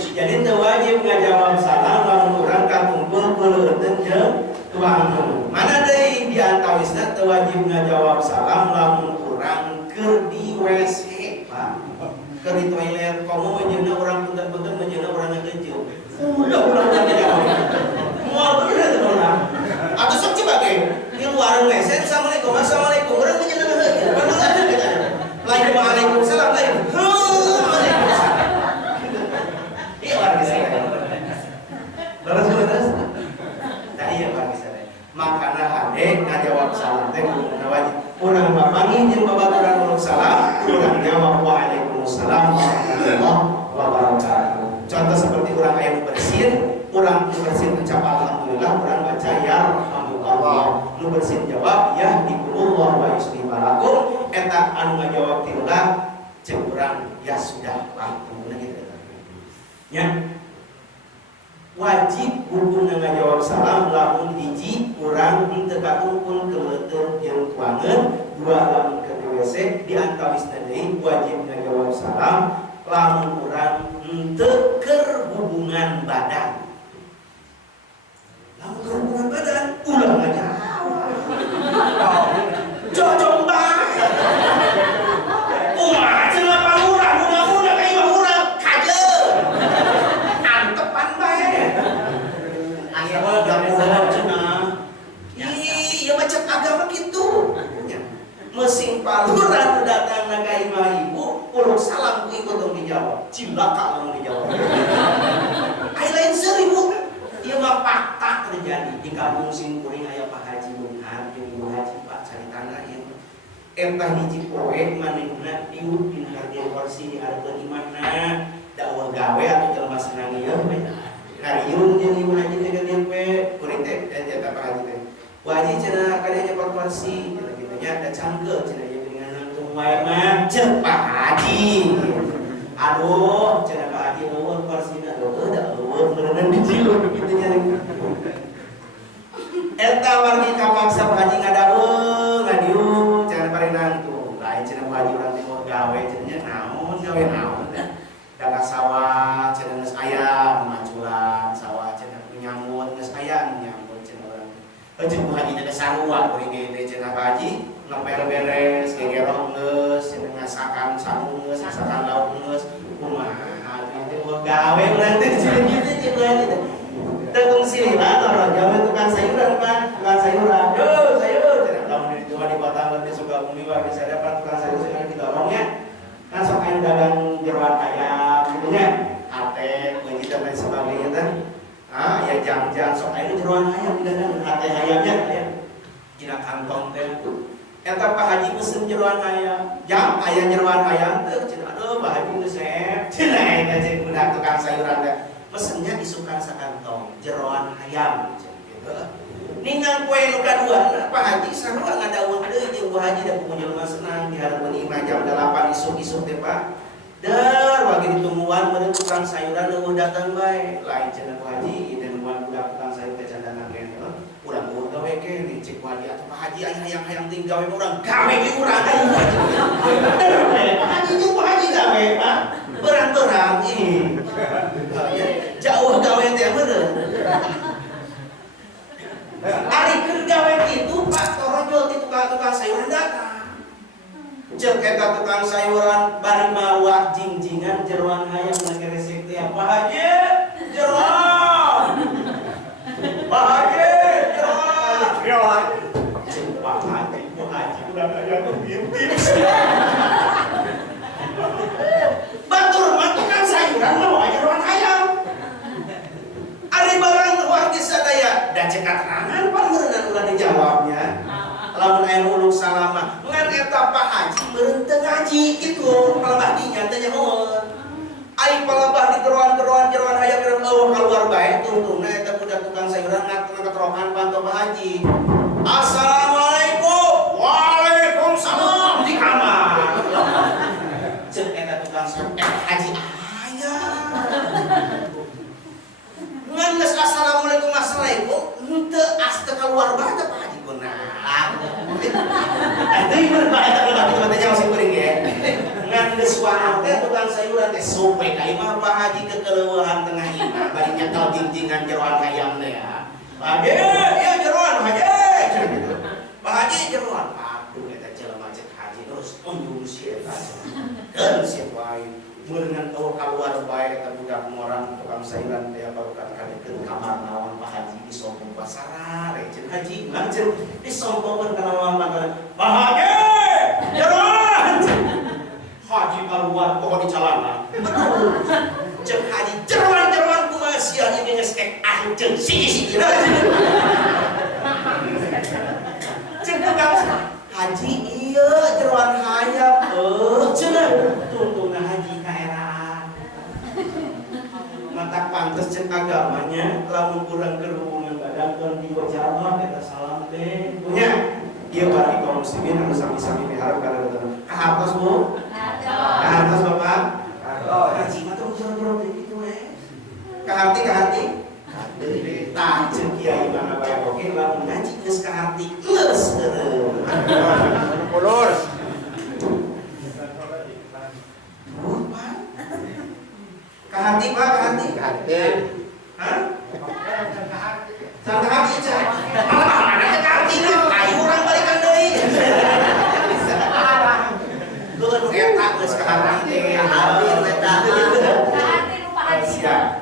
Jadi teu wajib ngajawab salam lamun urang katumpul peleuteun jeung tuang. Mana deui di antawisna teu wajib ngajawab salam lamun urang keur di WC, Pak. Keur di toilet komo menjeunna urang punten-punten menjeunna urang ngeujeum. Ulah ngajawab. Moal bener teh urang. Atuh sok coba ge. Di luar WC assalamualaikum urang menjeunna heuh. Padahal kita. Lain waalaikumsalam lain. Terus. Nah iya Pak misalnya. Makana hade ngajawab salam teh kudu wajib. Urang papanggih jeung babaturan uluk salam, urang jawab waalaikumsalam warahmatullahi wabarakatuh. Contoh seperti urang aya nu bersin, urang nu bersin ucap alhamdulillah, urang baca ya alhamdulillah. Nu bersin jawab ya dikulullah wa yusli balakum. Eta anu ngajawab tilulah jeung urang ya sudah langsung gitu. Ya. Wajib hukum ngajawab salam lamun hiji urang teu katungkul keleuteur jeung tuangeun, dua lamun ke WC di antawisna deui wajib ngajawab salam lamun urang teu keur hubungan badan. Lamun keur hubungan badan ulah ngajawab. Jojong bae. Ulah cenah palurah mudah-mudah ka imah urang kajeul. Antepan bae. Iya macam agama gitu. Mesin paluran datang ka imah ibu, uluk salam ku ibu tong dijawab. Cilaka lamun dijawab. Ai lain seribu. Ieu mah fakta terjadi di kampung Simkuring aya Pak Haji Munhar jeung Ibu Haji Pak caritana ieu. Eta hiji poe manehna diuk dina hareueun kursi dihareukeun imahna dakwah gawe atuh jelema senang ieu. Kariun jeung Ibu Haji teh geuning we, kuring teh eta Pak Haji teh. Wajib cenah kada nyepat kursi, cenah kitu nya da cangkeul cenah ieu dengan nangtung wae mah ceuk Pak Haji. Aduh, cenah Pak Haji eueuh kursina eueuh da eueuh meureun dijilu kitu nya. Eta wargi kapaksa Pak Haji ngadaweuh, ngadiu cenah bari nangtung. Lain cenah Pak Haji urang teh gawe cenah naon gawe naon teh. Da sawah cenah geus aya maculan sawah cenah nyamut geus aya nyamut cenah urang. Jeung Bu Haji teh sarua kuring teh cenah Pak Haji ngepel beres gegerong geus cenah ngasakan sangu geus ngasakan lauk geus kumaha teh gawe urang teh cenah kitu cenah Bu Haji teh. Teu kungsi lila tara gawe tukang sayuran Pak, tukang sayuran. Yo sayur cenah lamun di tua di Batangan teh Sukabumi wae bisa dapat tukang sayur cenah didorong ya. Kan sok aya dagang jeroan ayam gitu nya. Ate begitu dan sebagainya teh. Ah, ya jam-jam sok aya jeroan ayam dagang ate ayamnya aya. Dina kantong teh. Eta Pak Haji pesen jeroan ayam. Jam aya jeroan ayam teh cenah aduh Pak Haji geus sep. Cenah eta cek budak tukang sayuran teh. Pesennya isukan sakantong jeroan ayam gitu. Ningan poe nu kadua Pak Haji sarua ngadawuh deui jeung Bu Haji da kudu jelema senang dihareupeun imah jam 8 isuk-isuk teh Pak. Dar wagi ditungguan meureun tukang sayuran eueuh datang bae. Lain cenah Bu Haji ieu nuan budak tukang sayur teh cadangan kene. Urang eueuh gawe kene cek Bu Haji atuh Pak Haji aya hayang-hayang ting gawe urang gawe ge urang aya Bu Haji. Pak Haji jeung Bu Haji gawe Pak. Berang-berang ih. Jauh gawe teh meureun. Ari keur gawe kitu Pak torojol ti tukang sayuran datang. Ceuk eta tukang sayuran bari mawa jingjingan jeroan hayam lagi resep teh Pak Haji jeroan. Pak Haji jeroan. Ceuk Pak Haji Bu Haji udah aya tuh tips. Batur mah tukang sayuran mawa jeroan hayam. Ari barang wargi sadaya da cek katerangan paneureunna ulah dijawabnya. Lamun aya uluk salama ngan eta Pak Haji meureun teu ngaji kitu palebah dinya teh nyahoon. Ai palebah di keroan-keroan jeroan hayam eueuh kaluar bae tungtungna eta budak tukang sayuran ngatrokan panto Pak Haji. Assalamualaikum. Waalaikumsalam di kamar. Ceuk eta tukang sayuran Haji aya. Ngan geus assalamualaikum henteu asta keluar bae teh Pak Haji kunaon. Teh ieu bae teh masih kuring ya. Ngan geus wangun teh tukang sayuran teh supaya ka imah Pak Haji kekeleueuhan tengah imah bari nyekel tintingan jeroan hayam teh ya. Pak Haji, ya jeroan Haji. Pak Haji jeroan. Aduh eta jelema cek Haji terus unjung si eta. Keun si wae. Meunang teu kaluar bae eta budak moran tukang sayuran teh baru kadikeun kamar naon Pak Haji disompong pasarare cenah Haji ngancen disompongkeun kana mama Pak Haji. Jeroan. Haji keluar pokok di celana. Aduh. Cek Haji jeroan kumaha sia ieu geus kek anceun siji-siji. Cek tukang Haji ieu jeroan hayam cenah tuntungna Haji kaeraan. Mata pantes cek agamanya lamun kurang kerhubungan badan keur diwajabah eta salam teh. Punya ieu bari kaum muslimin anu sami-sami miharep kana datang. Kahartos Bu? Kahartos Bapak? Haji mah teh jero-jero teh kitu we. Kaharti. Tah ceuk kiai mana bae oge lamun ngaji geus kaharti geus eureun. Ulur. Kaharti Pak, kaharti. Hah? Sang kaharti cah. Mana teh kaharti ayo urang balikan deui. Geun eta geus kaharti teh. Eta. Kaharti nu Pak Haji.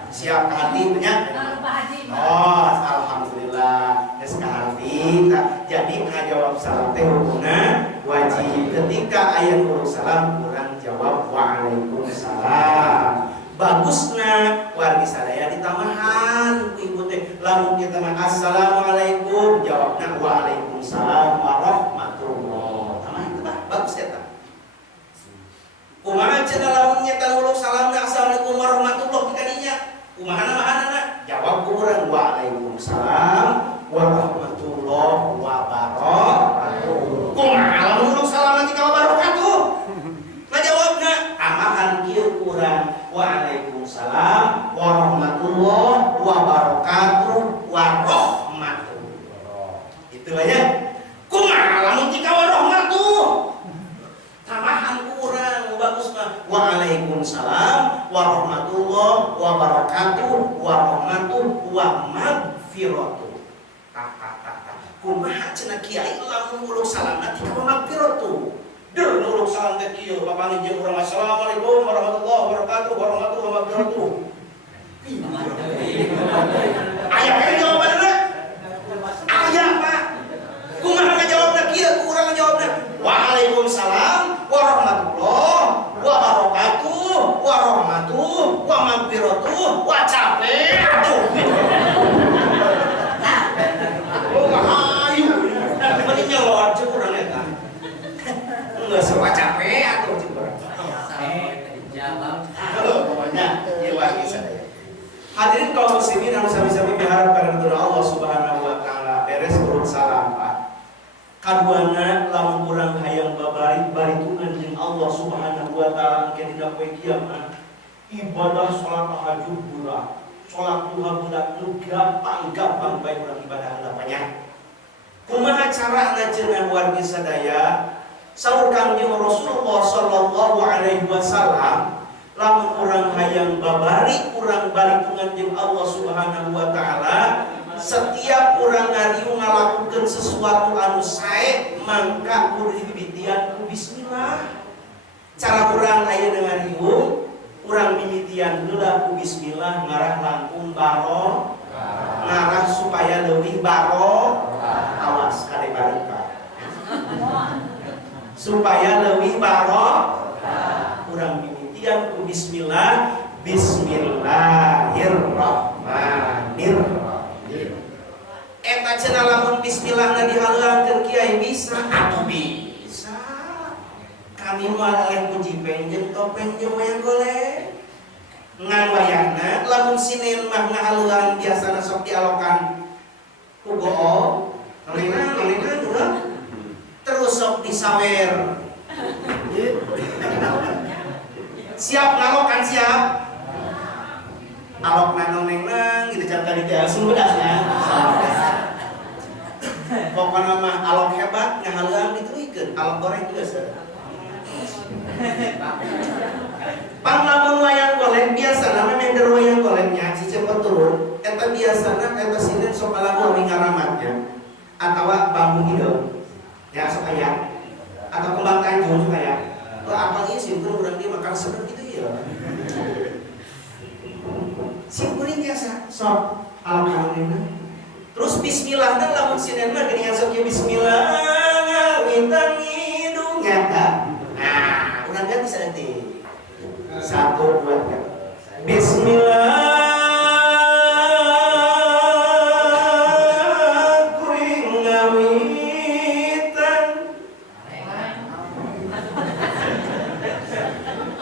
Siap kaharti nya. Pak Haji. Oh, alhamdulillah geus kaharti. Jadi ngajawab salam teh hukumna wajib. Ketika aya nu salam urang jawab waalaikumsalam. Bagusna wargi sadaya ditamahan ku ibu teh lamun kita mah assalamualaikum jawabna waalaikumsalam warahmatullah. Tamahan teh bagus eta. Kumaha cenah lamun nyata uluk salamna assalamualaikum warahmatullah dikadinya kumaha jawab ku urang waalaikumsalam warahmatullah wabarakatuh. Kumaha lamun uluk salamna tika wabarakatuh ngajawabna tamahan kieu urang waalaikumsalam warahmatullah wabarakatuh warahmatullah. Itu aja. Kumaha lamun tika warahmatuh? Tamahan urang bagusna waalaikumsalam warahmatullah wabarakatuh warahmatuh wa magfiratuh. Kumaha cenah kiai lamun uluk salamna tika magfiratuh? Der nuruk salam teh kieu papangih jeung urang assalamualaikum warahmatullahi wabarakatuh warahmatullahi wabarakatuh. Aya we jawabanna? Aya Pak. Kumaha ngajawabna kieu ku urang ngajawabna waalaikumsalam warahmatullahi wabarakatuh warahmatuh wa magfiratuh wa capek atuh. Oh ayu. Mending nyolot jeung urang eta. Nggak semua capek atau juga pokoknya luar biasa. Hadirin kaum muslimin yang sami-sami berharap karena Allah Subhanahu wa taala beres urut salam Pak. Kaduana lamun urang hayang babari baritungan jeung Allah Subhanahu wa taala engke dina poe kiamat. Ibadah salat tahajud budak, salat duha budak nu gampang bae urang ibadah heula. Kumaha carana cenah wargi sadaya? Saur Kangjeng Rasulullah sallallahu alaihi wasallam lamun urang hayang babari urang balitungan jeung Allah Subhanahu wa taala setiap urang ngariung ngalakukeun sesuatu anu sae mangka kudu dibibitian ku bismillah. Cara urang ayeuna ngariung urang mimitian heula ku bismillah ngarah langkung baro ngarah supaya leuwih baro awas kade barokah. Supaya lebih barokah urang mimitian ku bismillah bismillahirrahmanirrahim. Eta cenah lamun bismillahna dihaleuangkeun kiai bisa atuh bisa. Kami mah lain puji penjeun topeng jeung wayang golek. Ngan wayahna lamun sinen mah ngahaleuang biasana sok dialokan ku goong. Nalina urang terus sok disawer. Siap ngalokan siap. Alok nanong gitu jangan tadi teh langsung bedasnya. Pokokna mah alok hebat ngahaleuang dituikeun, alok goreng geus. Panglamun wayang golek biasana memang wayang goleknya si cepet turun. Eta biasana eta sinen sok lamun ring ngaramatnya atawa bambu hidung. Ya sok aya. Atau kembang tanjung sok aya. Apa ieu simpul urang dia makan sedep gitu ya. Simpulin biasa sok alhamdulillah. Terus bismillah dah lamun sinen mah geuning sok bismillah ngawitan hidung nyata. Nah, urang kan bisa nanti. 1 2 3. Bismillah kuring ngawitan.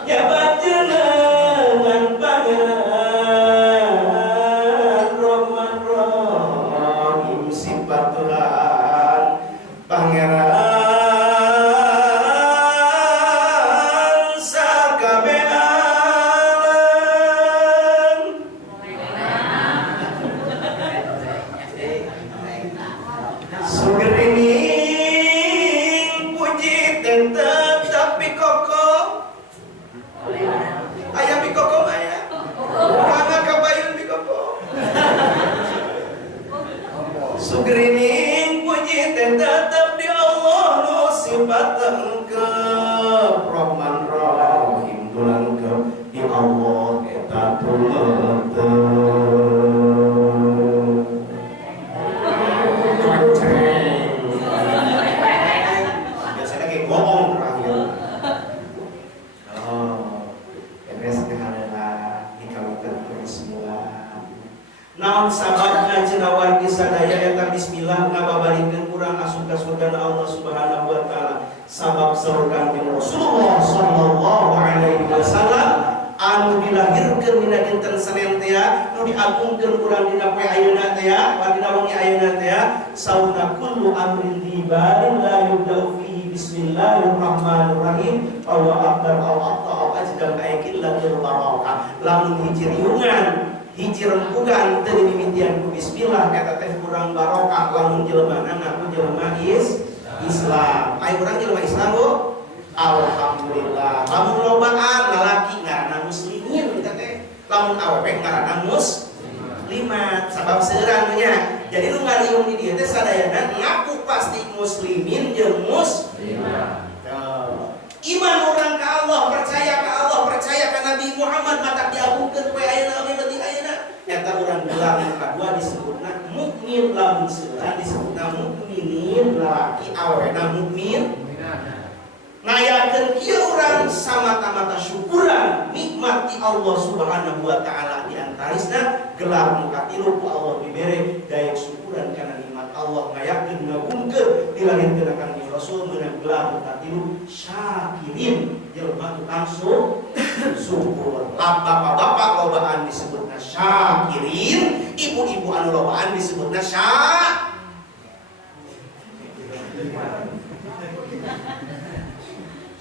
Ya bajenengan pangeran Rahman Rahim sifat Tuhan pangeran Sugrining puji tetap di Allah nu sifat engkep Rahman Rahim tulangkep di Allah eta biasanya kayak bohong terakhir. Beres adalah dikawinkan terus semua. Naon sababna cenah wargi sadaya eta bismillah ngababarikeun urang asup ka surga Allah Subhanahu wa taala. Sabab saurgan Rasulullah sallallahu alaihi wasallam anu dilahirkeun dina dinten Senin teh nu diagungkeun urang dina poe ayeuna teh dina wengi ayeuna teh sauna kullu amrin dibarin la yubda'u fihi bismillahirrahmanirrahim aw aqdar aw aqta aw ajdam aikin latul barakah lamun hijriungan hiji rempugan teu dimimitian ku bismillah eta teh kurang barokah lamun jelema ngaku jelema Islam. Ai urang jelema Islam Bu. Alhamdulillah. Lamun lobaan lalaki ngaranna muslimin eta teh. Lamun awewe ngaranna muslimat. Sabab seueurang nya. Jadi nu ngaliung di dieu teh sadayana ngaku pasti muslimin jeung muslimat. Iman orang ka Allah, percaya ka Allah, percaya ka Nabi Muhammad mata diagungkeun poe ayeuna oge beuting ayeuna. Eta urang gelar nu kadua disebutna mukmin, lamun seueurang disebutna mukminin, lalaki awena mukmin. Ngayakeun kieu urang samata-mata syukuran nikmat di Allah Subhanahu wa taala di antarisna gelar nu katilu ku Allah dibere daya syukuran kana nikmat Allah ngayakeun ngagungkeun dilahirkeun akan di Rasul meunang gelar nu katilu syakirin jelema tukang syukur. Bapak-bapak lobaan disebutna syakirin, ibu-ibu anu lobaan disebutna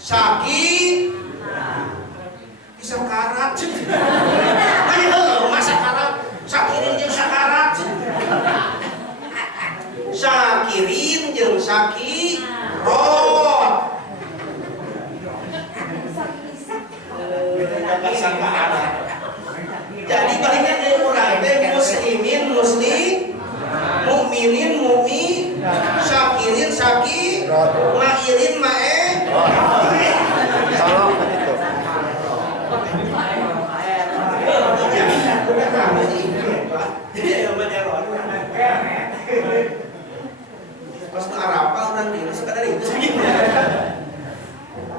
Syaki sakarat. Ayo masa sakarat. Syakirin jeung sakarat. Syakirin jeung syakirot. Jadi baliknya dari urang teh muslimin muslim, mukminin mukmin, syakirin syakir, mairin mae. Salah itu. Jadi yang meneror. Pas Arafah orang dia sekadar itu.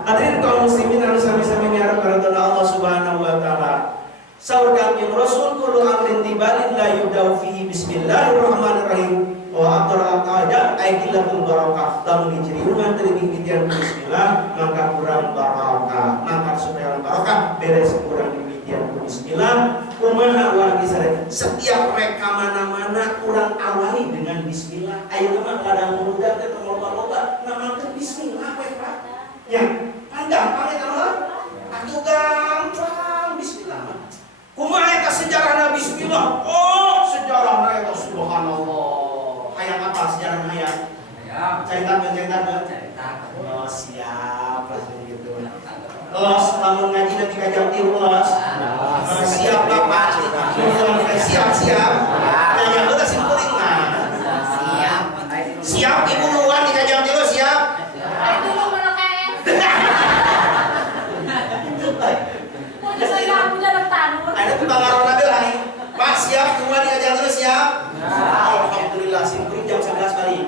Hadirin kaum muslimin harus sami-sami miharap kepada Allah Subhanahu wa taala. Saur kami Rasul kullu amrin tibalin la yudau fihi bismillahirrahmanirrahim. Wa aqra qada aikilatul barakah. Lamun dijeriungan teu dimimitian bismillah maka kurang barakah. Maka supaya barakah beres kurang dimimitian bismillah. Kumaha wargi sadaya setiap reka mana-mana kurang awali dengan bismillah. Ayeuna mah kadang mudah teh loba-loba namakeun bismillah we Pak. Ya, pandang pange mah atuh gampang bismillah. Kumaha eta sejarahna bismillah? Oh, sejarahna eta subhanallah. Hayang apa sejarah hayang? Cerita. Oh, siap langsung gitu. Los lamun ngaji nanti kajang tiru los. Siap Bapak. Siap. Nanya heula simkuring mah. Siap Ibu Nuwan di kajang tiru siap. Itu lu mana kayak? Mau jadi kamu jalan tanur. Ada pengaruh nabi lain. Pak siap Nuwan di kajang tiru siap. Alhamdulillah simkuring jam 11 balik.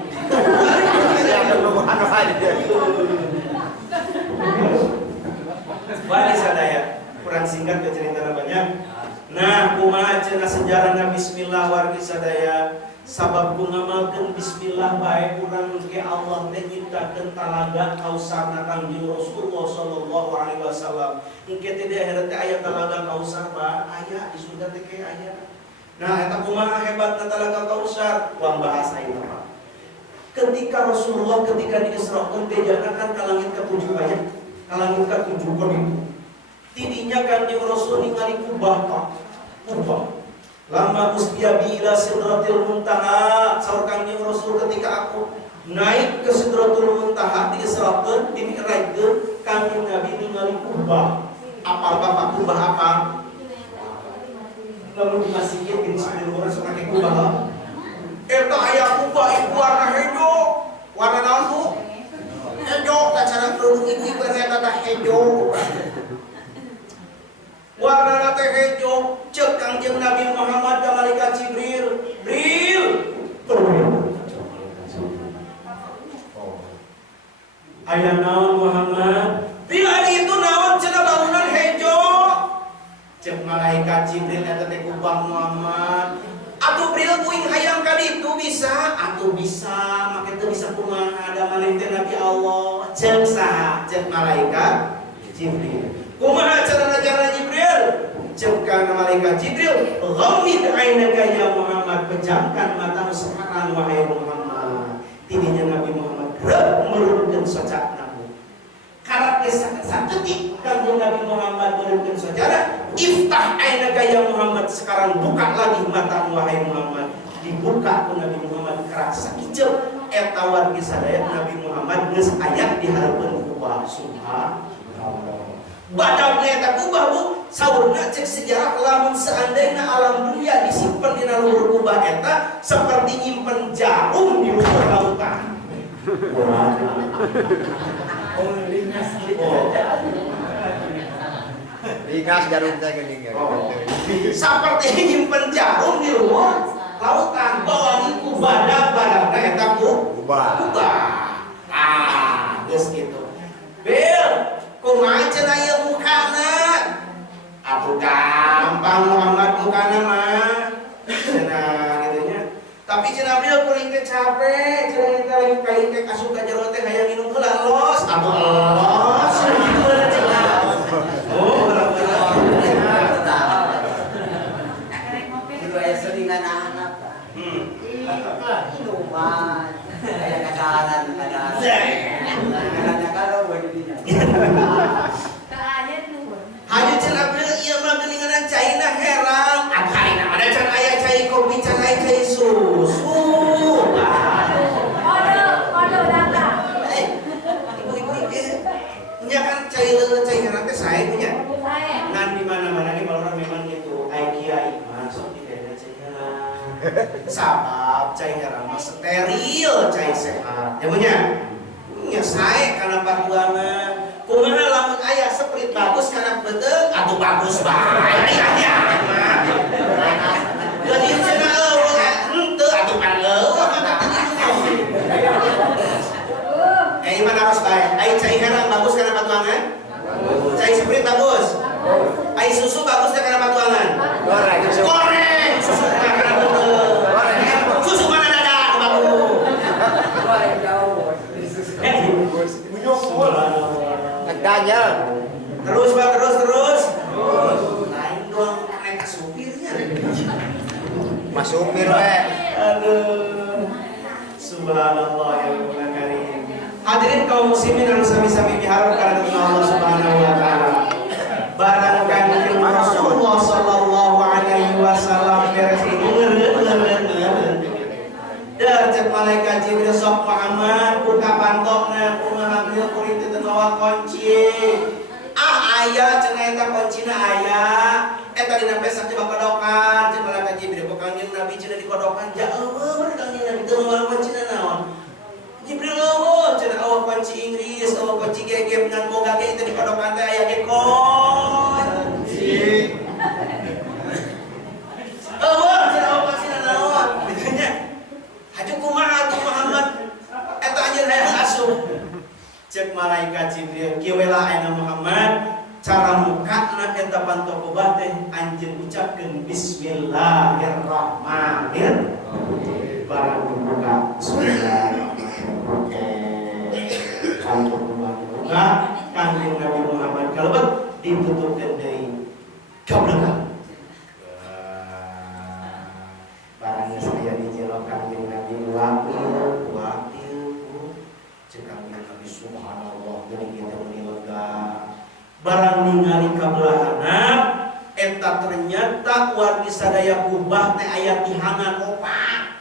Balik sadaya, kurang singkat ke cerita banyak. Nah, kumaha cenah sejarah na bismillah wargi sadaya. Sabab ngamalkeun bismillah bae urang ge Allah teh nyiptakeun talaga kausarna Kangjeng Rasulullah sallallahu alaihi wasallam. Engke teh di akhirat teh aya talaga kausar ba? Aya di surga teh ke aya. Nah, eta kumaha hebatna talaga kausar? Uang bahasa ieu mah. Ketika Rasulullah ketika diisrakeun teh kan ka langit ke-7 banyak. Ka langit ke-7 itu. Tidinya Kanjeng Rasul ningali kubah Pak. Kubah. Lama Gustiabi ila Sidratil Muntaha. Saur Kanjeng Rasul ketika aku naik ke Sidratul Muntaha diisrakeun, dimi'rajkeun, Kanjeng Nabi ningali kubah. Apa Bapak kubah apa? Lamun dimasikin di sebelah orang sok make kubah. Eta aya kubah ibu warna hejo. Warna naon Bu? Hejo, cara kerudung ibu-ibu eta teh hejo. Warna teh hejo, cek Kangjeng Nabi Muhammad ka malaikat Jibril. Jibril. Aya naon Muhammad? Bila itu naon cenah bangunan hejo. Cek malaikat Jibril eta teh kubah Muhammad. Atuh Jibril kuing hayang ka ditu bisa? Atuh bisa, make teu bisa kumaha da maneh teh Nabi Allah. Cek saha? Cek malaikat Jibril. Kumaha cara Jibril? Cek kana malaikat Jibril, ghammid ainaka ya Muhammad, pejamkan matamu sekarang wahai Muhammad. Tidinya Nabi Muhammad rep merunkeun sojatna. Karena saketik Kanjeng Nabi Muhammad merunkeun sojana, iftah ainaka ya Muhammad, sekarang buka lagi matamu wahai Muhammad. Dibuka ku Nabi Muhammad kerak sakijeu eta wargi sadaya Nabi Muhammad geus aya di hareupeun kubah. Subhanallah. Badak eta kubah Bu, saurna cek sejarah lamun seandainya alam dunia disimpen di luhur kubah eta seperti nyimpen jarum di luhur lautan. Ringas jarum teh geuning. Seperti nyimpen jarum di luhur lautan, bawaan ku badak eta kubah. Geus kitu. Bil, kumaha cenah ieu mukana? Atuh gampang Muhammad mukana mah. Cenah kitu nya. Tapi cenah Bil kuring teh capek, cenah kita lagi kain teh asup ka jero teh hayang minum heula los. Atuh los. Oh, selingan anak minuman kayak kadaran kalau boleh dibilang hanya cenah Bil ieu mah geuningan cai na herang. Akaina ada can aya cai kopi, can aya cai susu. Kode data. Ibu-ibu nya kan cai herang teh sae nya. Ngan di mana-mana ge balurang memang gitu. Ai kiai masuk di daerah cai herang. Sabab cai herang mah steril, cai sehat. Ya punya. Nya sae kana paduangan. Kumaha lamun aya sprit bagus kana beuteuh, atuh bagus bae aya mah. Jadi cenah eueuh henteu atuh pan eueuh mana harus bae. Ai cai herang bagus kana patuangan? Cai sprit bagus. Ai susu bagus kana patuangan? goreng Goreng. Susu kana beuteuh. Susu mana dadah bagus. goreng jauh ngedanyel Terus Pak, terus. Lain doang naik supirnya. Mas supir we. Aduh. Subhanallah ya Rabbul Karim. Hadirin kaum muslimin anu sami-sami miharep kana Allah Subhanahu wa taala. Barang Kanjeng Rasulullah sallallahu alaihi wasallam beres ngeureun. Dar cek malaikat Jibril sok Muhammad buka pantokna kumaha beliau kuring teu mawa kunci. aya cenah eta kuncina aya. Eta dina pesak coba kodokan, cenah ka Jibril ku Kangjeng Nabi cenah di kodokan. Ja eueuh meureun Kangjeng Nabi teu ngomong kuncina naon. Jibril eueuh cenah eueuh kunci Inggris, eueuh kunci gegep ngan boga ge teh di kodokan teh aya ge kunci. Eueuh cenah eueuh kuncina naon. Ditanya, "Haju kumaha atuh Muhammad?" Eta anjeun hayang asup. Cek malaikat Jibril, kieu lah ayeuna Muhammad, cara mukana eta pantokobah teh anjeun ucapkeun bismillahirrahmanirrahim. Barang dibuka bismillahirrahmanirrahim. Pantokobah dibuka, Kanjeng Nabi Muhammad kalebet ditutupkeun deui kablekan. Barang geus aya di jero Kanjeng Nabi wakil subhanallah dari kita lega barang ningali kabelahana eta ternyata wargi sadaya kubah teh aya tihangan opat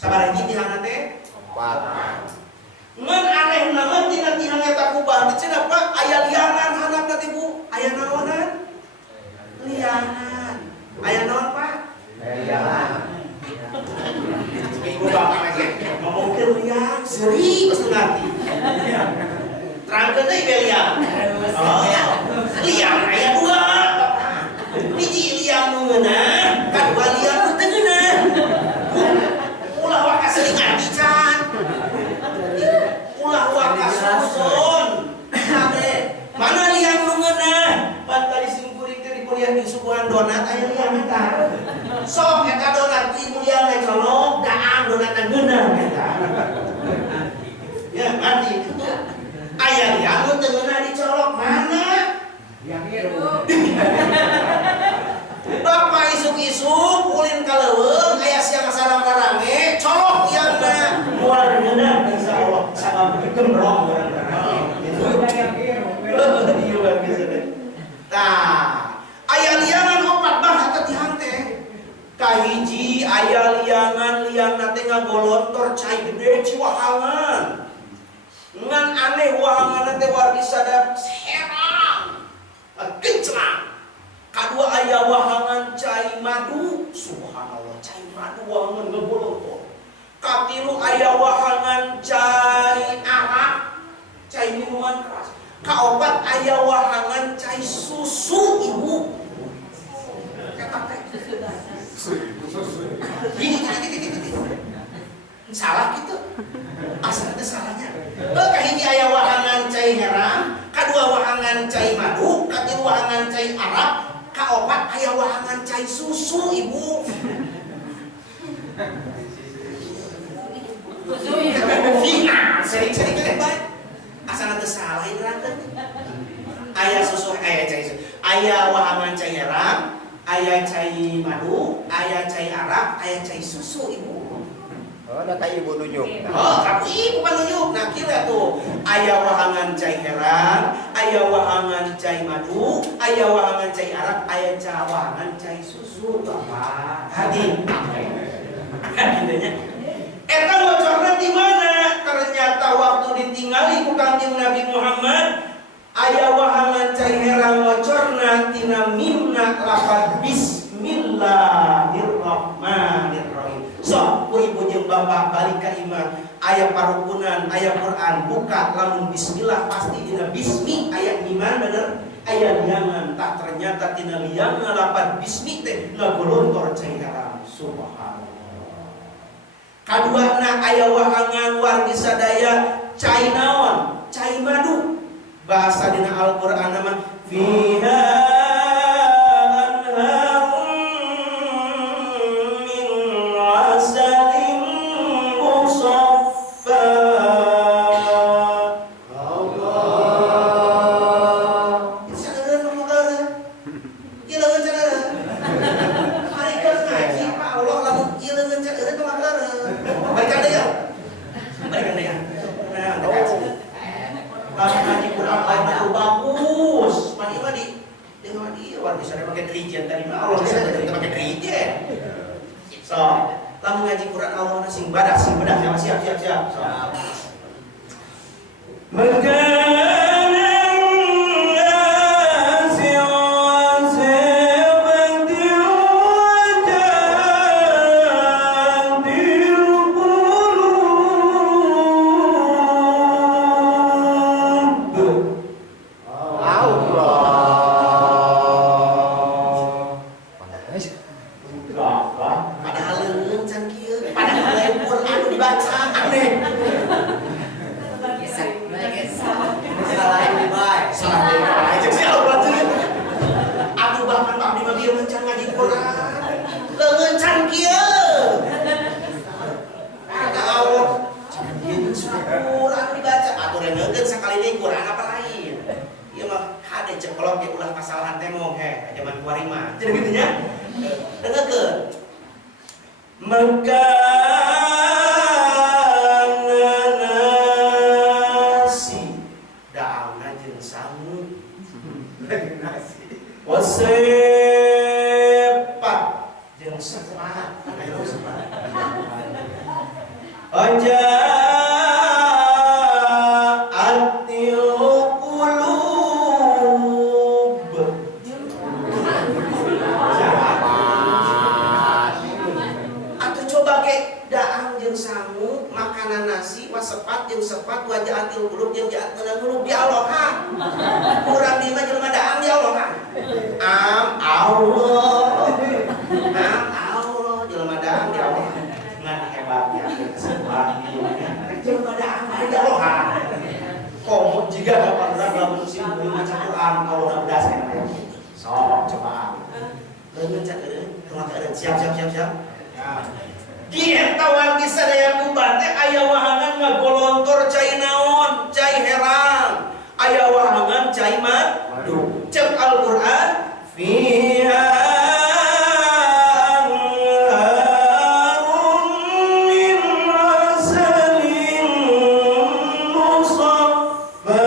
sabaraha tihangan teh opat ngan aneh naon tina tihangan eta kubah teh cenah Pak aya liangan handapna teh Bu aya naonan liangan aya naon Pak liangan ibu bapak lagi ngomong ke liang serius ngerti terangkan deh liang liang aya dua biji liang nu ngeunah kadua liang nu teu ngeunah ulah waka seuring ati can ulah waka susun ade mana liang nu ngeunah pan tadi simkuring teh di kuliah di suguhan donat aya liang eta sok eta donat di kuliah teh colok gaang donat ngeunah eta ya ngerti aya liang nu teu ngeunah dicolok mana liang ieu bapak isuk-isuk ulin ka leuweung aya siang sarang-sarange colok liangna moal ngeunah insyaallah sabab gembrong tah aya liangan opat bah eta tihang teh kahiji aya liangan liangna teh ngagolontor cai gede ciwahangan ngan aneh wahanganna teh wargi sadap herang kencang kadua aya wahangan cai madu subhanallah cai madu wahangan ngagolontor katilu aya wahangan cai arak cai minuman keras kaopat aya wahangan cai susu ibu kata teh salah gitu asalnya salahnya kahiji aya wahangan cai herang kadua wahangan cai madu katilu wahangan cai arak kaopat aya wahangan cai susu ibu sering-sering kan baik asalnya salah idrakeun aya susu aya cai susu aya wahangan cai herang aya cai madu aya cai arak aya cai susu ibu. Oh, ada kayak ibu nunjuk. Oh, kamu ibu panunjuk. Nah, kira tuh aya wahangan cai herang, aya wahangan cai madu, aya wahangan cai arak, aya wahangan cai susu. Bapak, hati. Hadinnya. Eta bocorna di mana? Ternyata waktu ditinggali ku Kanjeng Nabi Muhammad, aya wahangan cai herang bocorna tina mimna lafaz bismillahirrahmanirrahim. So, ibu jeung bapak balik ka iman, aya parukunan, aya Quran, buka lamun bismillah pasti dina bismi aya iman bener, aya liangan tak ternyata tina liangan lapan bismi teh ngagolontor cai herang. Subhanallah. Kaduana aya wahangan wargi sadaya cai naon? Cai madu. Bahasa dina Al-Qur'an nama fiha siap. Quran. Leungeun can kieu. Ada Allah. Quran dibaca aturan neukeun sakali deui Quran apa lain. Ieu mah hade cekolot ge ulah kasalahan teh mong he zaman kuari mah. Jadi kitu nya. Dengekeun. Nasi daangna jeung sangu. Wasepat jeung sepat. Aja atil qulub. Atuh coba ke daang jeung sangu, makanan nasi, wasepat jeung sepat, wajah atil qulub jeung jaat nulub di Allahan. Kurang di mah jelema daang di Allahan. Allah. Allah jelema daang di Allahan. Ngan hebatnya sebuah dunia. Jelema daang di Allahan. Komut jiga dapat lamun musim maca Quran kalau bedas kana. Sok coba. Leungeun cak eureun, rumah eureun siap. Di eta wargi sadaya kubar teh aya wahangan ngagolontor cai naon, cai herang. Aya wahangan cai madu. Cek Al-Qur'an fiha anharun min asalin musaffa.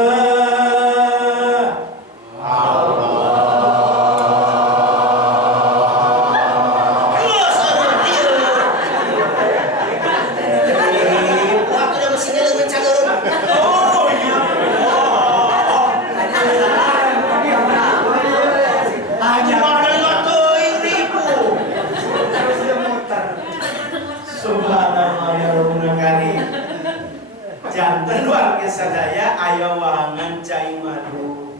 Janten warga sadaya aya wahangan cai madu.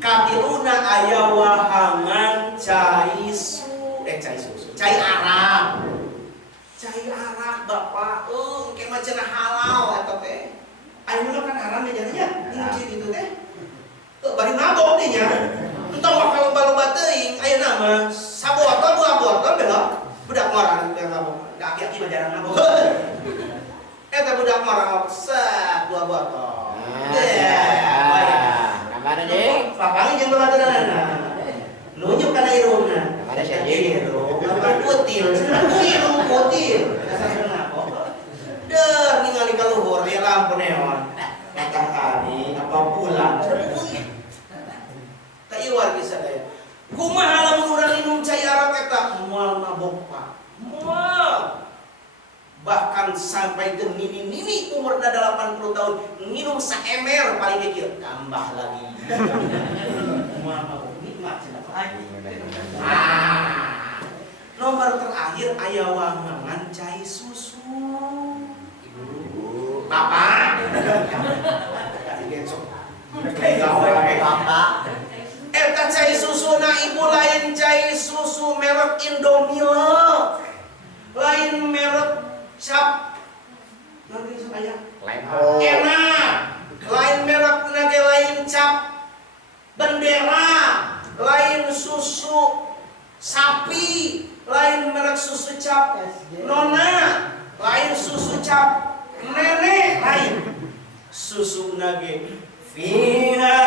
Katiluna aya wahangan cai susu, cai arak. Cai arak Bapak, engke mah cenah halal eta teh. Ayeuna kan haram ya jadinya, hiji gitu teh. Teu bari mabok teh nya. Entong bakal loba-loba teuing, ayeuna mah sabotol dua botol belok. Budak moran teh mabok. Da aki-aki mah jarang mabok. Eta budak marang set dua botol. Kamana jeung? Papangi jeung baladanana. Nunjuk kana irungna. Kamana sia jeung? Bapak kutil, irung kutil. Deuh ningali ka luhur aya lampu neon. Eta kali apa pulang. Ka ieu wargi sadaya. Kumaha lamun urang minum cai arak eta moal mabok Pak. Moal. Bahkan sampai ke nini umurnya 80 tahun minum saemer paling kecil tambah lagi. Nikmat nomor terakhir aya wahangan cai susu. Papa. Eta cai susu na ibu lain cai susu merek Indomilk. Lain merek cap nanti supaya enak lain merek nage lain cap bendera lain susu sapi lain merek susu cap nona lain susu cap nenek lain susu nage fiha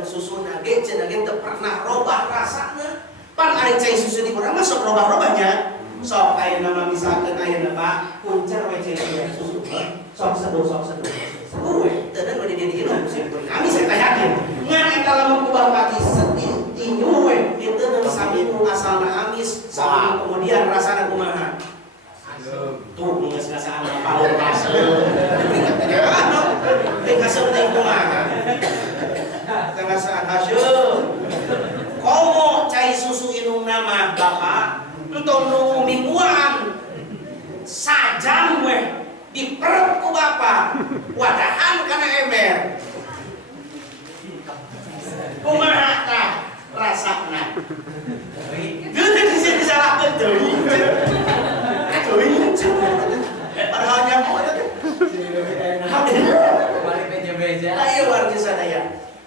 susu nage cenah teu pernah robah rasana. Pan ari cai susu di urang mah sok robah-robahnya. Sok ayeuna mah misalkeun ayeuna Pak kuncer we cai susu. Sok seduh. We teu we di dieu musim kami saya yakin. Ngan eta lamun ku bapak tinju we dieu teu sami asalna amis, sami kemudian rasana kumaha. Tuh geus ngasaan paur asal. Teh kaseur teh kumaha. Tengasaan hasil komo cai susu inung nama Bapak entong nunggu mingguan sajam diperep ku bapak wadahan kana ember kumaha tah rasana geudeung bisa disalahkeun teuing teuing padahal nya moal teh Balik beja-beja. ayo warga sadaya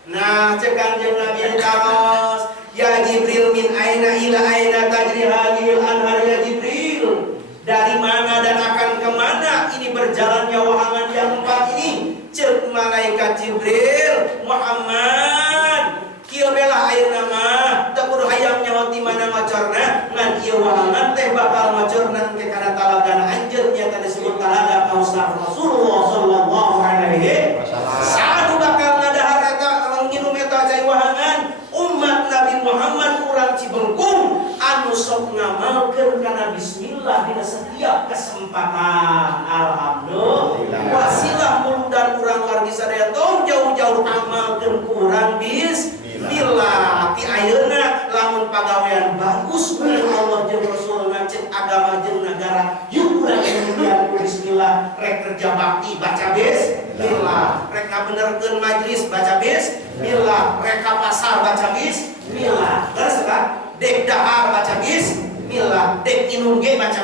nah cek Kanjeng Nabi karos ya Jibril min aina ila aina tajri hadhil anhar ya Jibril dari mana dan akan kemana ini berjalannya wahangan yang 4 ini cek malaikat Jibril Muhammad kieu bela ayeuna mah teu kudu hayang nyaho ti mana macorna ngan ieu wahangan teh bakal macorna teh kana talagana anjeun nya teh disebut talaga Kausar Rasulullah sallallahu alaihi wasallam sadu bakal ngadahar eta nginum eta cai wahangan umat Nabi Muhammad urang Cibengkung anu sok ngamalkeun kana bismillah dina setiap kesempatan alhamdulillah wasilah muludan urang wargi sadaya tong jauh-jauh amalkeun ku urang bismillah ti ayeuna lamun pagawean bagus ku Allah jeung Rasulna cek agama jeung nagara yuk urang mulian bismillah rek kerja bakti baca bismillah rek ngabenerkeun majelis baca bismillah rek ka pasar baca bismillah terus kan dek dahar baca bismillah dek inung ge baca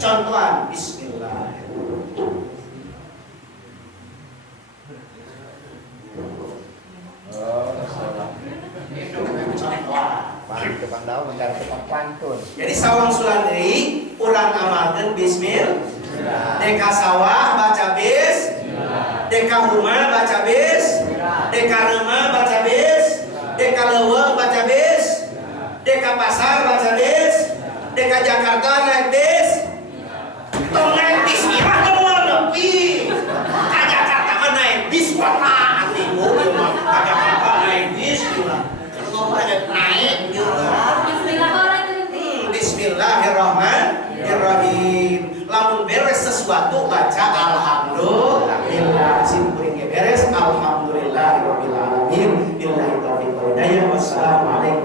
contohan bismillah jadi sawang sulan deui urang amalkeun bismillah deka sawah baca bismillah deka rumah baca bismillah deka reumah baca bismillah deka leuweung baca bismillah deka pasar baca bismillah deka Jakarta naik bis tong naik bismillah moal nepi ka Jakarta mah naik bis kota atimu ieu mah ka Jakarta naik bismillah naik Bismillah orang itu. Bismillahirrahmanirrahim. Lamun beres sesuatu baca alhamdulillah. Simpuring beres alhamdulillahirabbil alamin. Billahi taufiq wal hidayah. Wassalamualaikum